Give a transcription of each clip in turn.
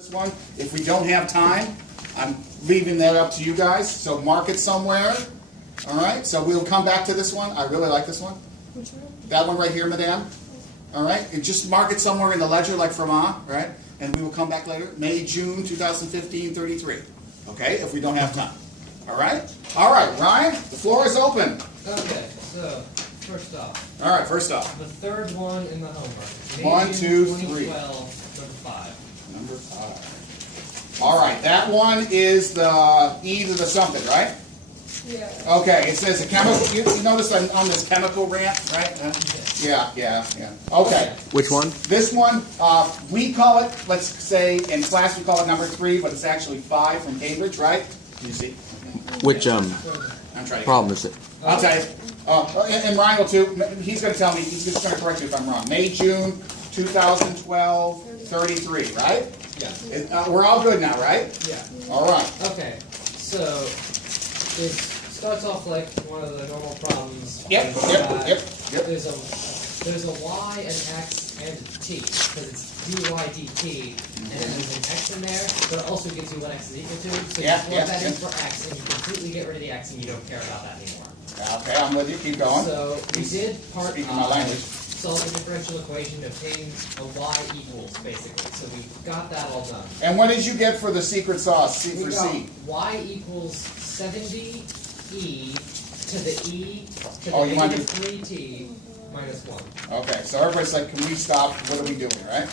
This one, if we don't have time, I'm leaving that up to you guys, so mark it somewhere. All right, so we'll come back to this one. I really like this one. Which one? That one right here, madame. All right, and just mark it somewhere in the ledger like Vermont, right? And we will come back later. May, June 2015, 33. Okay, if we don't have time. All right? All right, Ryan, the floor is open. Okay, so first off. All right, first off. The third one in the homework. May, 1, 2, 3. 2012, number 5. Number 5. All right, that one is the E to the something, right? Yeah. Okay, it says a chemical. You notice on this chemical rant, right? Yeah. Okay. Which one? This one, we call it, let's say in class we call it number 3, but it's actually 5 from Cambridge, right? Can you see? Which I'm trying to problem is it? I'll tell you. And Ryan will too. He's going to tell me, he's just going to correct me if I'm wrong. May, June 2012, 33, right? Yeah. We're all good now, right? Yeah. All right. Okay, so it starts off like one of the normal problems. Yep. There's a y, an x, and a t, because it's dy dt, and there's an x in there, but it also gives you what x is equal to, so you plug that in for x, and you completely get rid of the x, and you don't care about that anymore. Okay, I'm with you. Keep going. So we did part Speaking my language. solve the differential equation to obtain a y equals, basically. So we got that all done. And what did you get for the secret sauce, C We for got C? y equals 70 e to the e to Oh, the you want negative to- 3t minus 1. Okay, so everybody's like, can we stop? What are we doing, right?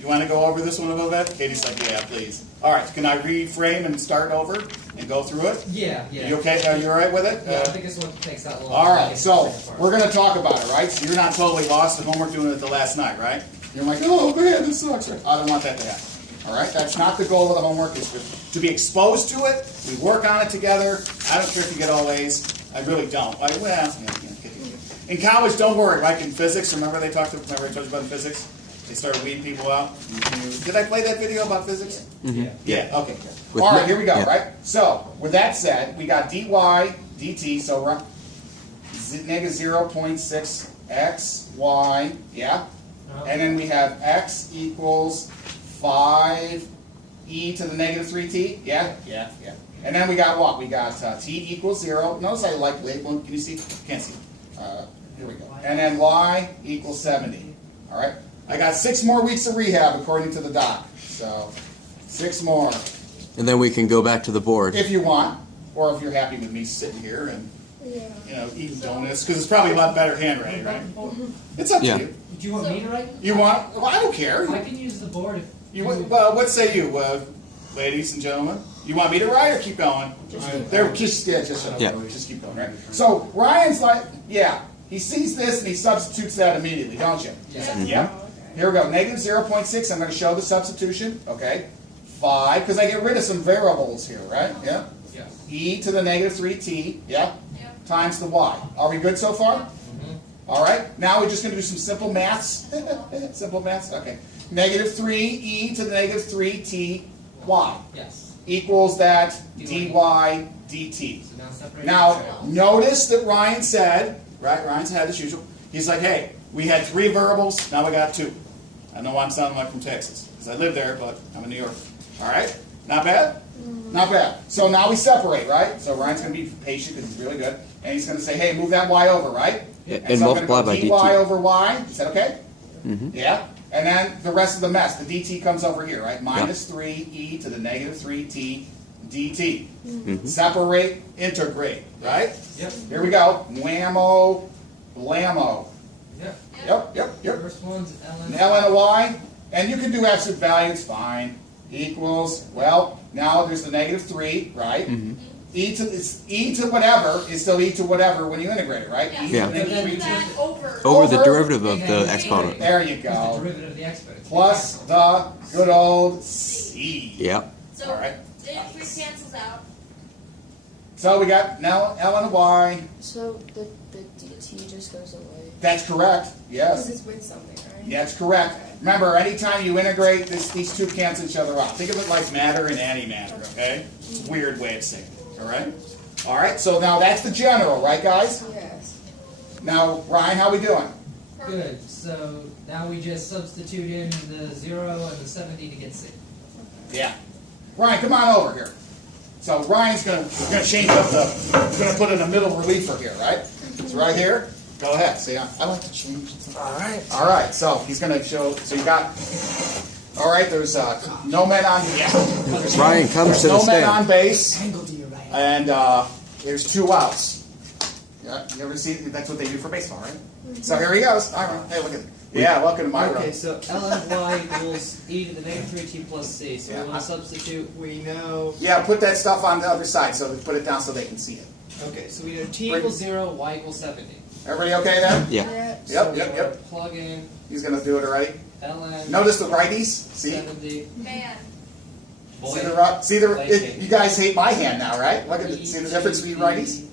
You want to go over this one a little bit? Katie's like, yeah, please. All right, can I reframe and start over and go through it? Yeah. You okay? Are you all right with it? Yeah, I think this one takes that long. All right, so we're going to talk about it, right? So you're not totally lost at homework doing it the last night, right? You're like, oh man, this sucks. Right? I don't want that to happen. All right, that's not the goal of the homework. It's to be exposed to it. We work on it together. I don't care if you get all A's. I really don't. In college, don't worry. Like in physics, remember I told you about in physics? They started weeding people out. Did I play that video about physics? Mm-hmm. Yeah. Okay. With All right, here we go. yeah. Right. So with that said, we got dy dt. So we're negative 0.6 x y. Yeah. And then we have x equals 5 e to the negative 3t. Yeah. And then we got what? We got t equals 0. Notice I like labeling. Can you see? Can't see. Here we go. And then y equals 70. All right. I got 6 more weeks of rehab according to the doc. So 6 more. And then we can go back to the board. If you want, or if you're happy with me sitting here and eating donuts, because it's probably a lot better handwriting, right? It's up to you. Do you want me to write? You want? Well, I don't care. I can use the board if Well, what say you, ladies and gentlemen? You want me to write or keep going? Just keep going, right? So Ryan's like, he sees this and he substitutes that immediately, don't you? Yeah. Here we go. Negative 0.6. I'm going to show the substitution. Okay. 5, because I get rid of some variables here, right? Yeah. E to the negative 3t. Yeah. Times the y. Are we good so far? Mm-hmm. All right. Now we're just going to do some simple maths. Simple maths. Okay. Negative 3 e to the negative 3t y. Yes. Equals that dy dt. So now separate. Now notice that Ryan said, right? Ryan said as usual. He's like, hey, we had 3 variables. Now we got 2. I know why I'm sounding like from Texas because I live there, but I'm in New York. All right. Not bad. Not bad. So now we separate, right? So Ryan's going to be patient because he's really good. And he's going to say, hey, move that y over, right? And so multiply I'm going to by go dy dt. over y. Is that okay? Mm-hmm. Yeah. And then the rest of the mess, the dt comes over here, right? Minus 3 e to the negative 3t dt. Mm-hmm. Separate, integrate, right? Yep. Here we go. Whammo, blammo. Yep. Yep. First one's ln. Ln of y. And you can do absolute values, fine. Equals, well, now there's the negative 3, right? Mm-hmm. E to whatever is still e to whatever when you integrate it, right? E to Yeah. the negative 3t. That over. Over the derivative of the exponent. There you It's the go. derivative of the exponent. Plus the good old c. Yep. So All right. the 3 cancels out. So we got now ln of y. So the dt just goes away. That's correct. Yes. Because it's with something, right? Yeah, that's correct. Remember, anytime you integrate, these 2 cancel each other out. Think of it like matter and antimatter, okay? It's a weird way of saying it, all right? All right, so now that's the general, right, guys? Yes. Now, Ryan, how we doing? Good. So now we just substitute in the 0 and the 70 to get c. Yeah. Ryan, come on over here. So Ryan's gonna change up gonna put in a middle reliever here, right? It's right here. Go ahead. See, I like to change. All right. All right. So he's gonna show. So you got. All right. There's no men on. Yeah. There's Ryan comes to the no men stand. on base, Angle to your right. and there's 2 outs. Yeah. You ever see? That's what they do for baseball, right? So here he goes. All right. Hey, look at. Yeah. Welcome to my room. Okay, so ln of y equals e to the negative 3t plus c. So Yeah, we want to substitute. We know. Yeah. Put that stuff on the other side. So put it down so they can see it. Okay, so we know t t. equals 0, y equals 70. Everybody okay there? Yeah. Yep. So we Yep. wanna Yep. Plug in He's gonna do it already. ln Notice the righties. See. 70. Man. See the Boy. see the Blanking. you guys hate my hand now, right? Look at the, see the difference between righties.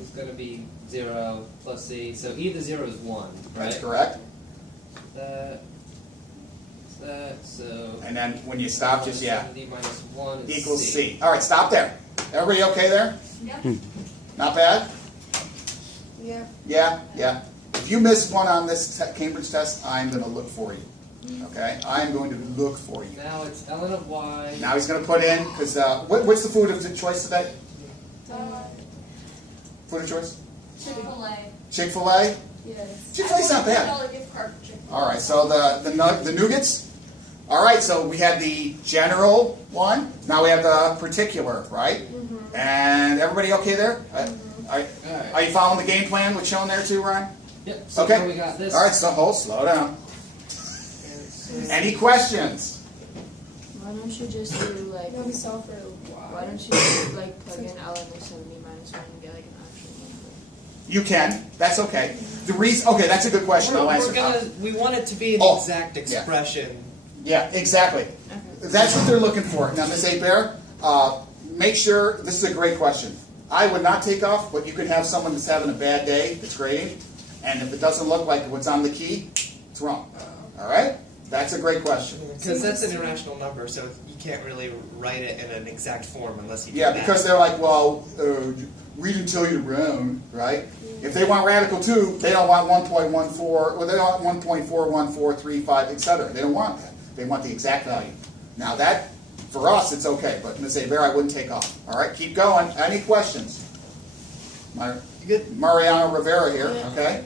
It's going to be 0 plus c. So e to the 0 is 1. Right? That's correct. That. So. And then when you stop, just yeah, 70 minus 1 is equals C. All right, stop there. Everybody okay there? Yep. Not bad. Yeah. Yeah, yeah. If you miss one on this Cambridge test, I'm going to look for you. Okay, I'm going to look for you. Now it's ln of y. Now he's going to put in because what's the food of the choice today? Food of choice? Chick-fil-A. Chick-fil-A. Yes. Chick-fil-A's not bad. $100 gift card for Chick-fil-A. All right, so the nougats. All right, so we had the general one. Now we have the particular, right? And everybody okay there? Are you following the game plan what's shown there too, Ryan? Yep. So Okay. now we got this. All right, so slow down. Any questions? Why don't you just do like? Let me solve for Why don't you just, like plug in ln of 70 minus 1 and get like an actual number? You can. That's okay. The reason. Okay, that's a good question. I'll answer. We want it to be an Oh, exact expression. Yeah, exactly. That's what they're looking for. Now, Ms. Bear, make sure, this is a great question. I would not take off, but you could have someone that's having a bad day that's grading, and if it doesn't look like what's on the key, it's wrong. All right? That's a great question. Because that's an irrational number, so you can't really write it in an exact form unless you do Yeah, that. because they're like, well, read until you're round, right? If they want radical 2, they don't want 1.14, or they don't want 1.41435, etc. They don't want that. They want the exact value. Now that, for us, it's okay, but Ms. Bear, I wouldn't take off. All right, keep going. Any questions? Mariano Rivera here, okay?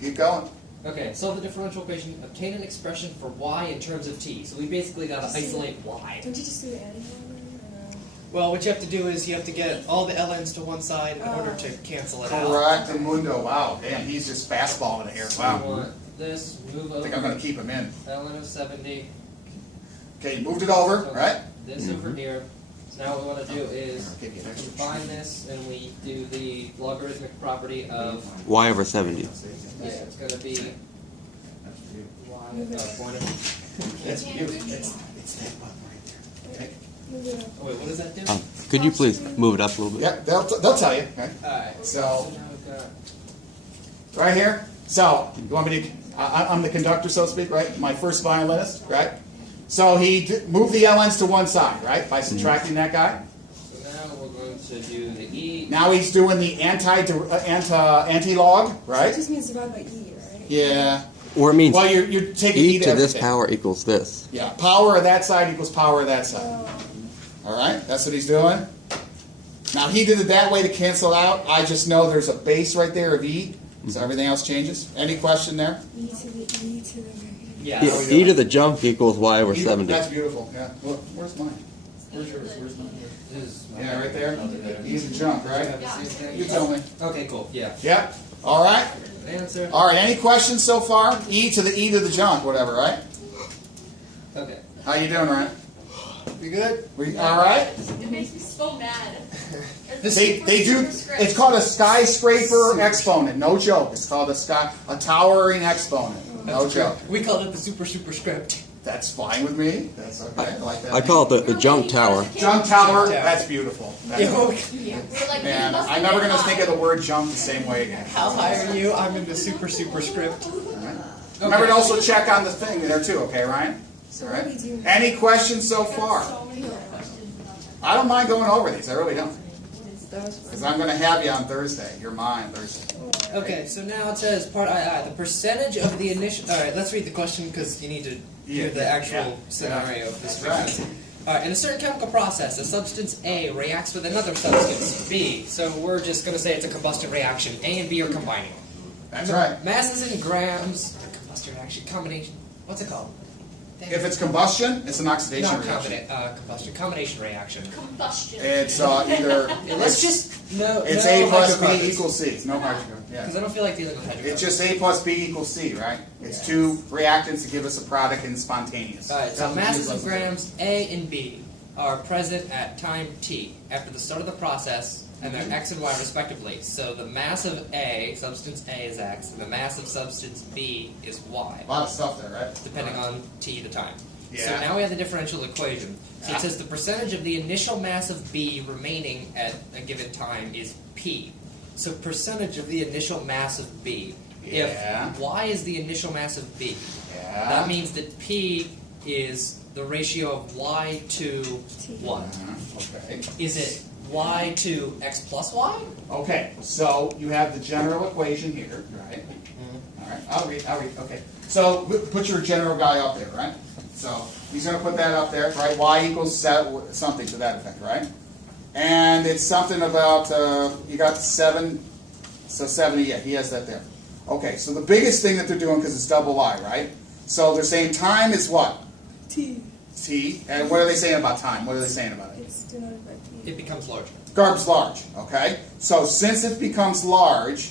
Keep going. Okay, solve the differential equation. Obtain an expression for y in terms of t. So we basically got to isolate y. Don't you just do the adding one? Well, what you have to do is you have to get all the ln's to one side in order to cancel it out. Correct, Mundo. Wow, damn, he's just fastballing it here. We Wow. want this, move I over. think I'm going to keep him in. ln of 70. Okay, you moved it over, So right? This over here. So now what we want to do is I'll give you an extra combine this and we do the logarithmic property of, Y over 70. yeah, it's going to be y point of, That's beautiful. It's that button right there. Okay. oh wait, what does that do? Could you please move it up a little bit? Yeah, they'll tell you. Okay. Alright, So, now we've got, right here. So, you want me to? I'm the conductor, so to speak, right? My first violinist, right? So he moved the LNs to one side, right? By subtracting that guy. so now we're going to do the e. Now he's doing the anti-log, right? It just means divide by E, right? Yeah. Or it means Well, you're taking e to this everything. power equals this. Yeah. Power of that side equals power of that side. All right. That's what he's doing. Now he did it that way to cancel out. I just know there's a base right there of E, so everything else changes. Any question there? E to the E to the Yeah. E to the junk equals Y over 70. That's beautiful. Yeah. Look, where's mine? Where's yours? Where's mine? This is my- Yeah, right there. E's a junk, right? Have the same thing? You tell me. Okay, cool. Yeah. Yep. All right. Answer. All right. Any questions so far? E to the junk, whatever, right? Okay. How you doing, Ryan? You good? We all right? It makes me so mad. They do. It's called a skyscraper exponent. No joke. It's called a towering exponent. No joke. We called it the super script. That's fine with me. That's okay. I like that. I call it the junk tower. junk tower. That's beautiful. Yeah, we're like, Man, we must I'm be never gonna high. think of the word junk the same way again. How high are you? I'm in the super script. Remember to also check on the thing there too. Okay, Ryan. So All what right. do we do? Any questions so far? So many more questions. I don't mind going over these. I really don't. That was Because fun. I'm going to have you on Thursday. You're mine Thursday. Okay, so now it says part II, the percentage of the initial. All right, let's read the question because you need to hear the actual scenario of this That's right. frequency. Alright, in a certain chemical process, a substance A reacts with another substance B. So we're just going to say it's a combustion reaction. A and B are combining. That's right. Masses in grams. Combustion reaction combination. What's it called? If it's combustion, it's an oxidation Not reaction. combustion. Combination reaction. Combustion. It's either Let's just it's no A plus B hydrocarbons. equals C. No hydrogen. Yeah. Because I don't feel like dealing with It's hydrocarbons. just A plus B equals C, right? It's two reactants to give us a product and spontaneous. Alright, so That's what masses gives of us- grams A and B are present at time t after the start of the process, and they're x and y respectively. So the mass of A, substance A, is x, and the mass of substance B is y, A lot of stuff there, right? depending on t the time. So Yeah. now we have the differential equation. So Yeah. it says the percentage of the initial mass of B remaining at a given time is P. So percentage of the initial mass of B. Yeah. If Y is the initial mass of B, Yeah. that means that P is the ratio of Y to what? Okay. Is it Y to X plus Y? Okay, so you have the general equation here, right? All right, I'll read. Okay, so put your general guy up there, right? So he's going to put that up there, right? Y equals something to that effect, right? And it's something about, you got 7, so 70, yeah, he has that there. Okay, so the biggest thing that they're doing, because it's double I, right? So they're saying time is what? T. T. And what are they saying about time? What are they saying about it? It's denoted by T. It becomes larger. Garb's large, okay? So since it becomes large,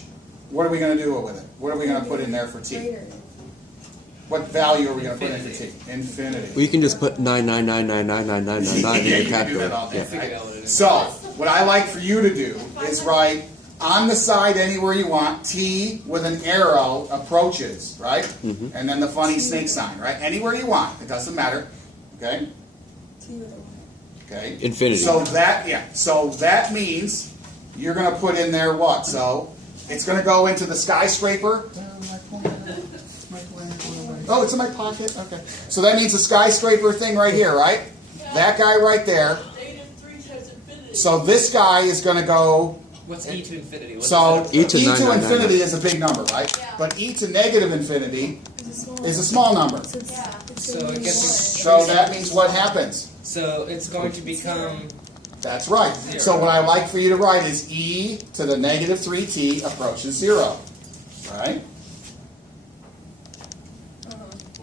what are we going to do with it? What are we going to put in there for T? Greater. What value are we going to put in for T? Infinity. Well, you can just put 999999999 Yeah, in you your can do that all calculator. day, Yeah. Figure right? out what it is. So, what I like for you to do is write on the side anywhere you want, T with an arrow approaches, right? And then the funny snake sign, right? Anywhere you want. It doesn't matter. Okay? T with a Y. Okay? Infinity. So that means you're going to put in there what? So, it's going to go into the skyscraper. Oh, it's in my pocket? Okay. So that means the skyscraper thing right here, right? That guy right there. -3 times infinity. So this guy is going to go. What's e to infinity? What's So it? E to e to 999. infinity is a big number, right? Yeah. But e to negative infinity It's a small is a small number. So it's, Yeah. it's So gonna it be gets So that means what happens? So it's going to become That's right. So what I like for you to write is e to the negative 3t approaches 0. Right?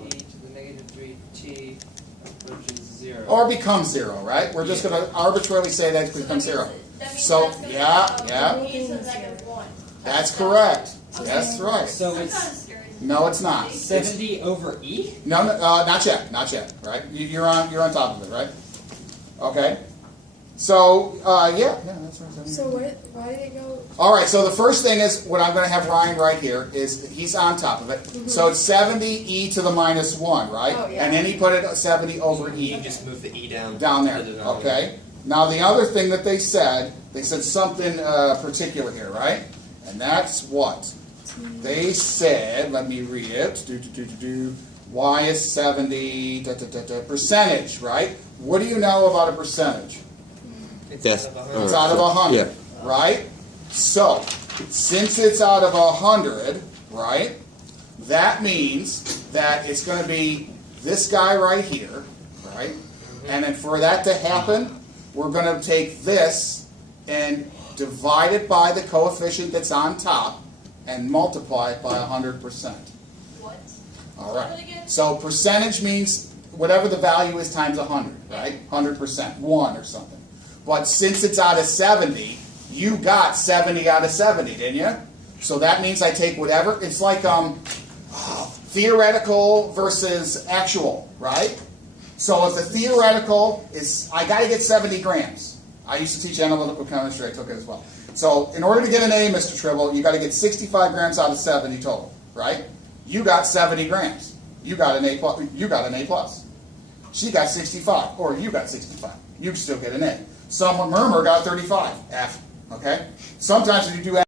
e to the negative 3t approaches 0. Or becomes 0, right? We're just going to arbitrarily say that it becomes 0. That means So, that's gonna yeah, be, e to the negative 1. That's correct. That's right. So That's not it's as scary as No, it's not. 70 over e? No, not yet, right? You're on top of it, right? Okay. So, yeah, that's right. So why did it go? All right, so the first thing is, what I'm going to have Ryan right here is, he's on top of it. So it's 70 e to the minus 1, right? Oh, yeah. And then he put it 70 over You e just move the e down. down to there, the denominator. okay? Now, the other thing that they said something particular here, right? And that's what? They said, let me read it. Y is 70, percentage, right? What do you know about a percentage? It's Yes. out of 100. It's out of 100, Yeah. right? So, since it's out of 100, right, that means that it's going to be this guy right here, right? And then for that to happen, we're going to take this and divide it by the coefficient that's on top and multiply it by 100%. What? All right. So percentage means whatever the value is times 100, right? 100%, 1 or something. But since it's out of 70, you got 70 out of 70, didn't you? So that means I take whatever. It's like theoretical versus actual, right? So if the theoretical is, I got to get 70 grams. I used to teach analytical chemistry. I took it as well. So in order to get an A, Mr. Tribble, you got to get 65 grams out of 70 total, right? You got 70 grams. You got an A plus. You got an A plus. She got 65, or you got 65. You still get an A. Someone, Murmer, got 35. F. Okay. Sometimes when you do